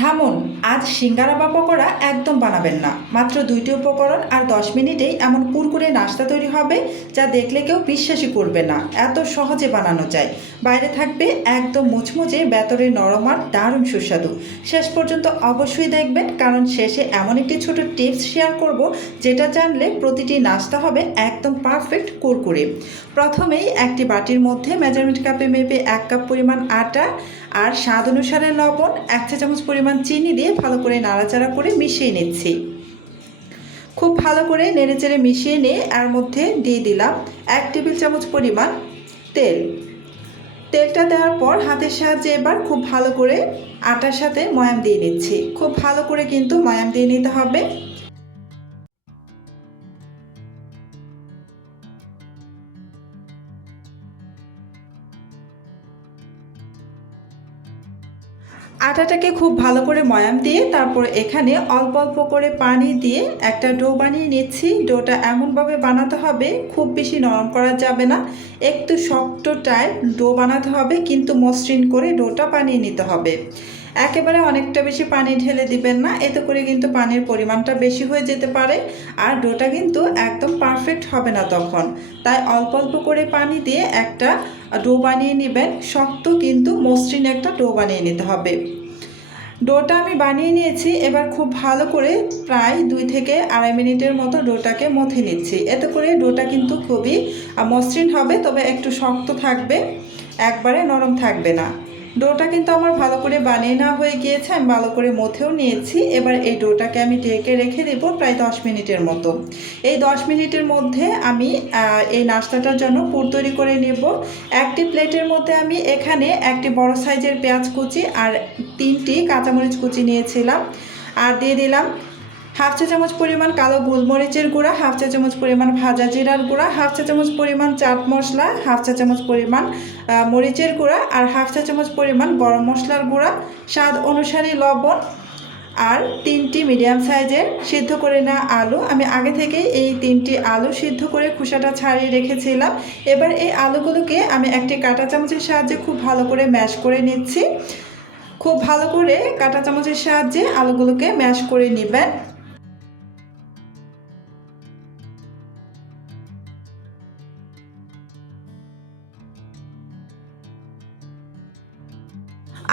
থামুন, আজ সিঙ্গারা বা পকোড়া একদম বানাবেন না। মাত্র ২টি উপকরণ আর ১০ মিনিটেই এমন কুরকুরে নাস্তা তৈরি হবে যা দেখলে কেউ বিশ্বাসই করবে না, এত সহজে বানানো যায়। বাইরে থাকবে একদম মুচমুচে, ভেতরে নরম আর দারুণ সুস্বাদু। শেষ পর্যন্ত অবশ্যই দেখবেন, কারণ শেষে এমন একটি ছোট টিপস শেয়ার করব যেটা জানলে প্রতিটি নাস্তা হবে একদম পারফেক্ট কুরকুরে। প্রথমেই একটি বাটির মধ্যে মেজারমেন্ট কাপে মেপে ১ কাপ পরিমাণ আটা আর স্বাদ অনুসারে লবণ, ১ চা চামচ পরিমাণ চিনি দিয়ে ভালো করে নাড়াচাড়া করে মিশিয়ে নিচ্ছি। খুব ভালো করে নেড়েচেড়ে মিশিয়ে নিয়ে এর মধ্যে দিয়ে দিলাম ১ টেবিল চামচ পরিমাণ তেল। তেলটা দেওয়ার পর হাতের সাহায্যে এবার খুব ভালো করে আটার সাথে ময়াম দিয়ে নিচ্ছি। খুব ভালো করে কিন্তু ময়াম দিয়ে নিতে হবে। আটাটাকে খুব ভালো করে ময়াম দিয়ে তারপর এখানে অল্প অল্প করে পানি দিয়ে একটা ডো বানিয়ে নিচ্ছি। ডোটা এমনভাবে বানাতে হবে, খুব বেশি নরম করা যাবে না, একটু শক্ত টাইপ ডো বানাতে হবে, কিন্তু মসৃণ করে ডোটা বানিয়ে নিতে হবে। একেবারে অনেকটা বেশি পানি ঢেলে দিবেন না, এতে করে কিন্তু পানির পরিমাণটা বেশি হয়ে যেতে পারে আর ডোটা কিন্তু একদম পারফেক্ট হবে না তখন। তাই অল্প অল্প করে পানি দিয়ে একটা ডো বানিয়ে নেবেন, শক্ত কিন্তু মসৃণ একটা ডো বানিয়ে নিতে হবে। ডোটা আমি বানিয়ে নিয়েছি, এবার খুব ভালো করে প্রায় ২ থেকে ২.৫ মিনিটের মতো ডোটাকে মথে নিচ্ছি। এতে করে ডোটা কিন্তু খুবই মসৃণ হবে, তবে একটু শক্ত থাকবে, একবারে নরম থাকবে না। ডোটা কিন্তু আমার ভালো করে বানিয়ে নেওয়া হয়ে গিয়েছে, আমি ভালো করে মথেও নিয়েছি। এবার এই ডোটাকে আমি ঢেকে রেখে দেব প্রায় ১০ মিনিটের মতো। এই ১০ মিনিটের মধ্যে আমি এই নাস্তাটার জন্য পুর তৈরি করে নেব। একটি প্লেটের মধ্যে আমি এখানে একটি বড় সাইজের পেঁয়াজ কুচি আর ৩টি কাঁচামরিচ কুচি নিয়েছিলাম, আর দিয়ে দিলাম ১/২ চা চামচ পরিমাণ কালো গোলমরিচের গুঁড়া, ১/২ চা চামচ পরিমাণ ভাজা জিরার গুঁড়া, ১/২ চা চামচ পরিমাণ চাট মশলা, ১/২ চা চামচ পরিমাণ মরিচের গুঁড়া আর ১/২ চা চামচ পরিমাণ গরম মশলার গুঁড়া, স্বাদ অনুসারে লবণ আর ৩টি মিডিয়াম সাইজের সিদ্ধ করে নেওয়া আলু। আমি আগে থেকেই এই ৩টি আলু সিদ্ধ করে খোসাটা ছাড়িয়ে রেখেছিলাম। এবার এই আলুগুলোকে আমি একটি কাঁটা চামচের সাহায্যে খুব ভালো করে ম্যাশ করে নিচ্ছি। খুব ভালো করে কাঁটা চামচের সাহায্যে আলুগুলোকে ম্যাশ করে নেবেন।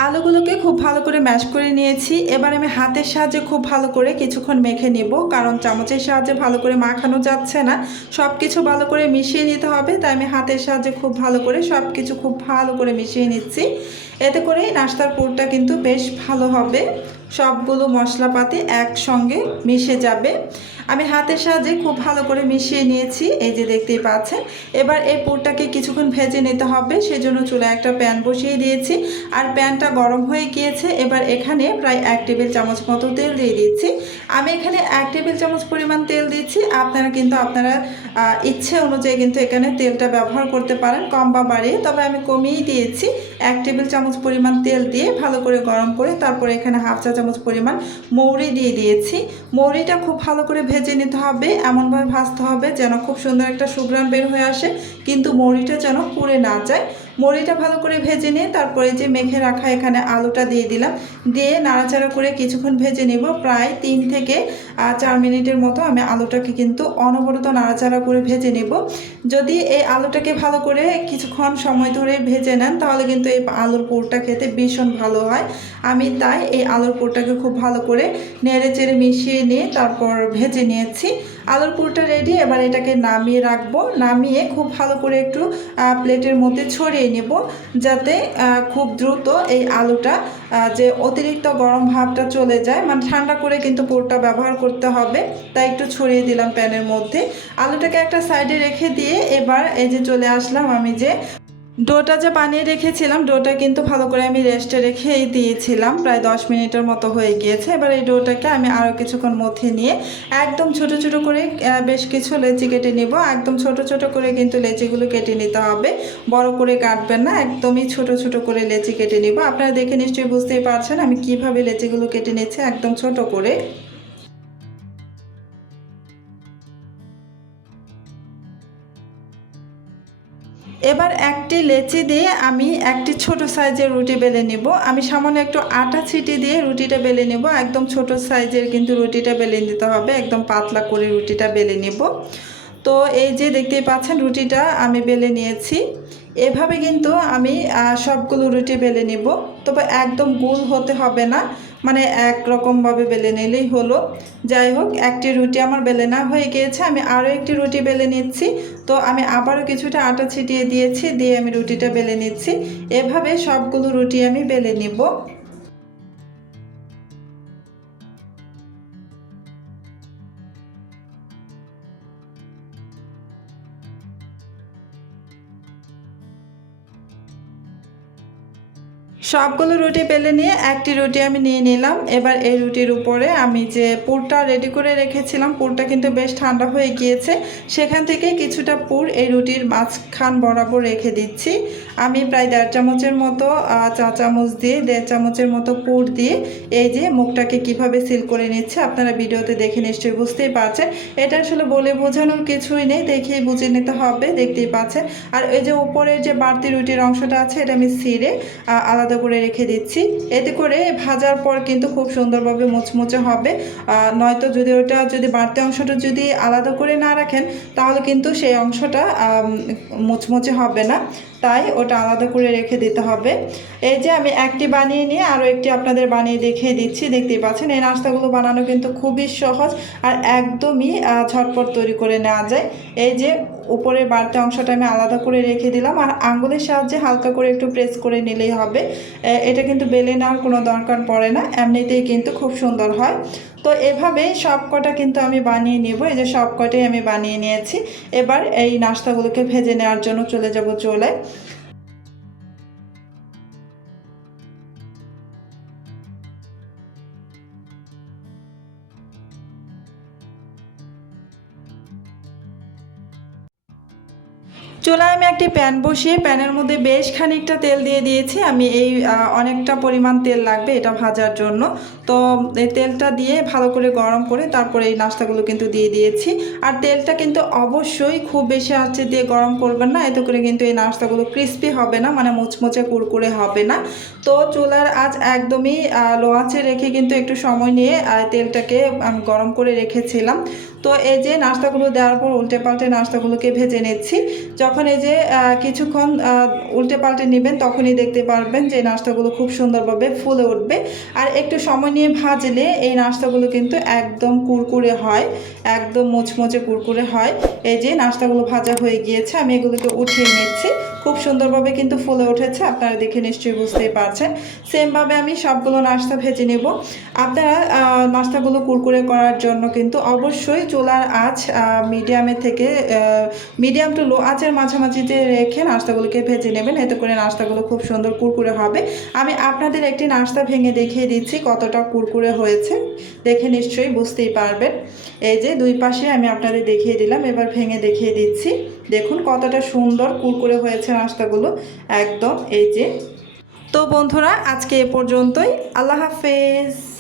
আলুগুলোকে খুব ভালো করে ম্যাশ করে নিয়েছি। এবার আমি হাতের সাহায্যে খুব ভালো করে কিছুক্ষণ মেখে নেব, কারণ চামচের সাহায্যে ভালো করে মাখানো যাচ্ছে না, সব কিছু ভালো করে মিশিয়ে নিতে হবে। তাই আমি হাতের সাহায্যে খুব ভালো করে সব কিছু খুব ভালো করে মিশিয়ে নিচ্ছি। এতে করে নাস্তার পুরটা কিন্তু বেশ ভালো হবে, সবগুলো মশলাপাতি একসঙ্গে মিশে যাবে। আমি হাতের সাহায্যে খুব ভালো করে মিশিয়ে নিয়েছি, এই যে দেখতেই পাচ্ছেন। এবার এই পুরটাকে কিছুক্ষণ ভেজে নিতে হবে, সেজন্য চুলায় একটা প্যান বসিয়ে দিয়েছি আর প্যানটা গরম হয়ে গিয়েছে। এবার এখানে প্রায় ১ টেবিল চামচ মতো তেল দিয়ে দিচ্ছি। আমি এখানে ১ টেবিল চামচ পরিমাণ তেল দিচ্ছি, আপনারা কিন্তু আপনারা ইচ্ছে অনুযায়ী কিন্তু এখানে তেলটা ব্যবহার করতে পারেন, কম বা বাড়িয়ে, তবে আমি কমিয়েই দিয়েছি। ১ টেবিল চামচ পরিমাণ তেল দিয়ে ভালো করে গরম করে তারপরে এখানে ১/২ চা চামচ পরিমাণ মৌরি দিয়ে দিয়েছি। মৌরিটা খুব ভালো করে ভেজে নিতে হবে, এমনভাবে ভাজতে হবে যেন খুব সুন্দর একটা সুঘ্রাণ বের হয়ে আসে, কিন্তু মৌরিটা যেন পুড়ে না যায়। মৌরিটা ভালো করে ভেজে নিয়ে তারপরে যে মেখে রাখা এখানে আলুটা দিয়ে দিলাম, দিয়ে নাড়াচাড়া করে কিছুক্ষণ ভেজে নেব, প্রায় ৩ থেকে ৪ মিনিটের মতো আমি আলুটাকে কিন্তু অনবরত নাড়াচাড়া করে ভেজে নেব। যদি এই আলুটাকে ভালো করে কিছুক্ষণ সময় ধরে ভেজে নেন তাহলে কিন্তু এই আলুর পুরটা খেতে ভীষণ ভালো হয়। আমি তাই এই আলুর পুরটাকে খুব ভালো করে নেড়ে চেড়ে মিশিয়ে নিয়ে তারপর ভেজে নিয়েছি। আলুর পুরটা রেডি, এবার এটাকে নামিয়ে রাখবো। নামিয়ে খুব ভালো করে একটু প্লেটের মধ্যে ছড়িয়ে নেব, যাতে খুব দ্রুত এই আলুটা যে অতিরিক্ত গরম ভাবটা চলে যায়, মানে ঠান্ডা করে কিন্তু পুরটা ব্যবহার করতে হবে, তাই একটু ছড়িয়ে দিলাম প্যানের মধ্যে। আলুটাকে একটা সাইডে রেখে দিয়ে এবার এই যে চলে আসলাম, আমি যে ডোটা যে বানিয়ে রেখেছিলাম, ডোটা কিন্তু ভালো করে আমি রেস্টে রেখেই দিয়েছিলাম, প্রায় ১০ মিনিটের মতো হয়ে গিয়েছে। এবার এই ডোটাকে আমি আরও কিছুক্ষণ মথে নিয়ে একদম ছোট ছোট করে বেশ কিছু লেচি কেটে নিব। একদম ছোট ছোট করে কিন্তু লেচিগুলো কেটে নিতে হবে, বড় করে কাটবেন না, একদমই ছোট ছোট করে লেচি কেটে নিব। আপনারা দেখে নিশ্চয়ই বুঝতেই পারছেন আমি কিভাবে লেচিগুলো কেটে নিচ্ছি, একদম ছোট করে। এবার একটি লেচি দিয়ে আমি একটি ছোট সাইজের রুটি বেলে নিব। আমি সামান্য একটু আটা ছিটিয়ে দিয়ে রুটিটা বেলে নেব। একদম ছোট সাইজের কিন্তু রুটিটা বেলে নিতে হবে, একদম পাতলা করে রুটিটা বেলে নেব। তো এই যে দেখতেই পাচ্ছেন রুটিটা আমি বেলে নিয়েছি। এভাবে কিন্তু আমি সবগুলো রুটি বেলে নিব, তবে একদম গোল হতে হবে না, মানে একরকমভাবে বেলে নিলেই হলো। যাই হোক, একটি রুটি আমার বেলে না হয়ে গিয়েছে, আমি আরও একটি রুটি বেলে নিচ্ছি। তো আমি আবারও কিছুটা আটা ছিটিয়ে দিয়েছি, দিয়ে আমি রুটিটা বেলে নিচ্ছি। এভাবে সবগুলো রুটি আমি বেলে নিব। সবগুলো রুটি বেলে নিয়ে একটি রুটি আমি নিয়ে নিলাম। এবার এই রুটির উপরে আমি যে পুরটা রেডি করে রেখেছিলাম, পুরটা কিন্তু বেশ ঠান্ডা হয়ে গিয়েছে, সেখান থেকে কিছুটা পুর এই রুটির মাঝখান বরাবর রেখে দিচ্ছি। আমি প্রায় 1.5 চামচের মতো চা চামচ দিয়ে 1.5 চামচের মতো পুর দিয়ে এই যে মুখটাকে কিভাবে সিল করে নিচ্ছে আপনারা ভিডিওতে দেখে নিশ্চয়ই বুঝতেই পারছেন। এটা আসলে বলে বোঝানোর কিছুই নেই, দেখেই বুঝে নিতে হবে, দেখতেই পাচ্ছেন। আর এই যে উপরের যে বাড়তি রুটির অংশটা আছে, এটা আমি ছিঁড়ে আলাদা করে রেখে দিচ্ছি। এতে করে ভাজার পর কিন্তু খুব সুন্দরভাবে মুচমুচে হবে। নয়তো যদি বাড়তি অংশটা যদি আলাদা করে না রাখেন, তাহলে কিন্তু সেই অংশটা মুচমুচে হবে না, তাই ওটা আলাদা করে রেখে দিতে হবে। এই যে আমি একটি বানিয়ে নিয়ে আরও একটি আপনাদের বানিয়ে দেখিয়ে দিচ্ছি। দেখতেই পাচ্ছেন এই নাস্তাগুলো বানানো কিন্তু খুবই সহজ আর একদমই ঝটপট তৈরি করে নেওয়া যায়। এই যে উপরের বাড়তি অংশটা আমি আলাদা করে রেখে দিলাম, আর আঙ্গুলের সাহায্যে হালকা করে একটু প্রেস করে নিলেই হবে। এটা কিন্তু বেলে নেওয়ার কোনো দরকার পড়ে না, এমনিতেই কিন্তু খুব সুন্দর হয়। তো এভাবেই সব কটা কিন্তু আমি বানিয়ে নেব। এই যে সব কটাই আমি বানিয়ে নিয়েছি। এবার এই নাস্তাগুলোকে ভেজে নেওয়ার জন্য চলে যাব চুলায়। চুলায় আমি একটি প্যান বসিয়ে প্যানের মধ্যে বেশ খানিকটা তেল দিয়ে দিয়েছি। আমি এই অনেকটা পরিমাণ তেল লাগবে এটা ভাজার জন্য। তো এই তেলটা দিয়ে ভালো করে গরম করে তারপরে এই নাস্তাগুলো কিন্তু দিয়ে দিয়েছি। আর তেলটা কিন্তু অবশ্যই খুব বেশি আঁচে দিয়ে গরম করবেন না, এতে করে কিন্তু এই নাস্তাগুলো ক্রিস্পি হবে না, মানে মুচমুচে কুরকুরে হবে না। তো চুলার আঁচ একদমই লো আঁচে রেখে কিন্তু একটু সময় নিয়ে তেলটাকে আমি গরম করে রেখেছিলাম। তো এই যে নাস্তাগুলো দেওয়ার পর উল্টে পাল্টে নাস্তাগুলোকে ভেজে নিচ্ছি। যখন এই যে কিছুক্ষণ উল্টে পাল্টে নেবেন, তখনই দেখতে পারবেন যে নাস্তাগুলো খুব সুন্দরভাবে ফুলে উঠবে। আর একটু সময় নিয়ে ভাজলে এই নাস্তাগুলো কিন্তু একদম কুরকুরে হয়, একদম মুচমুচে কুরকুরে হয়। এই যে নাস্তাগুলো ভাজা হয়ে গিয়েছে, আমি এগুলোকে উঠিয়ে নিচ্ছি। খুব সুন্দরভাবে কিন্তু ফুলে উঠেছে, আপনারা দেখে নিশ্চয়ই বুঝতেই পারছেন। সেমভাবে আমি সবগুলো নাস্তা ভেজে নেব। আপনারা নাস্তাগুলো কুরকুরে করার জন্য কিন্তু অবশ্যই চুলার আঁচ মিডিয়াম টু লো আঁচের মাঝামাঝিতে রেখে নাস্তাগুলোকে ভেজে নেবেন, এতে করে নাস্তাগুলো খুব সুন্দর কুরকুরে হবে। আমি আপনাদের একটি নাস্তা ভেঙে দেখিয়ে দিচ্ছি কতটা কুরকুরে হয়েছে, দেখে নিশ্চয়ই বুঝতেই পারবেন। এই যে দুই পাশে আমি আপনাদের দেখিয়ে দিলাম, এবার ভেঙে দেখিয়ে দিচ্ছি। দেখুন কতটা সুন্দর কুরকুরে হয়েছে নাস্তাগুলো, একদম। এই যে, তো বন্ধুরা আজকে এ পর্যন্তই। আল্লাহ হাফেজ।